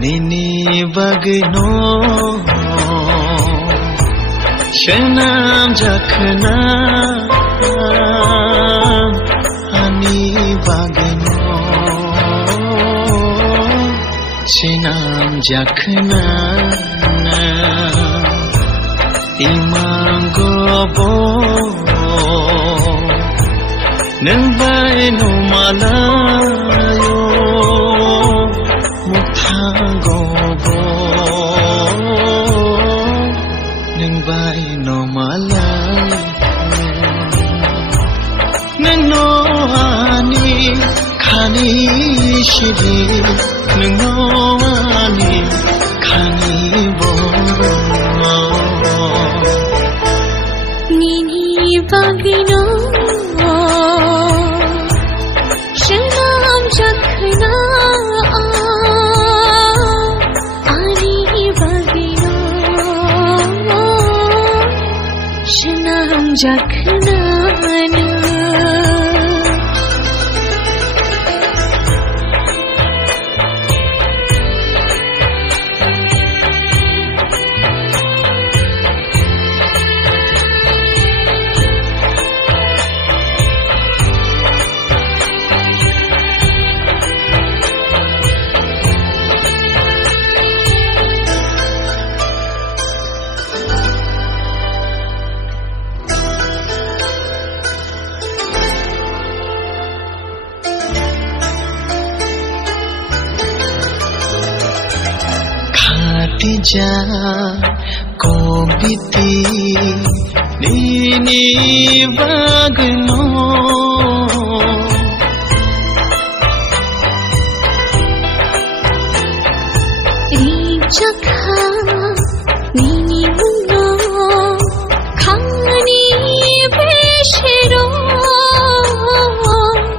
Nini bagno Shenam jakhna Ani bagno Shenam jakhna Imang gobo Nang bay no malayo Mukhang gobo Nang bay no malayo Nang no ani khani shibi Nang no ani khani boro Nini bagno Shenam jakhna Ani bagno Shenam jakhna Ja kobiti nini bagno Ri jakha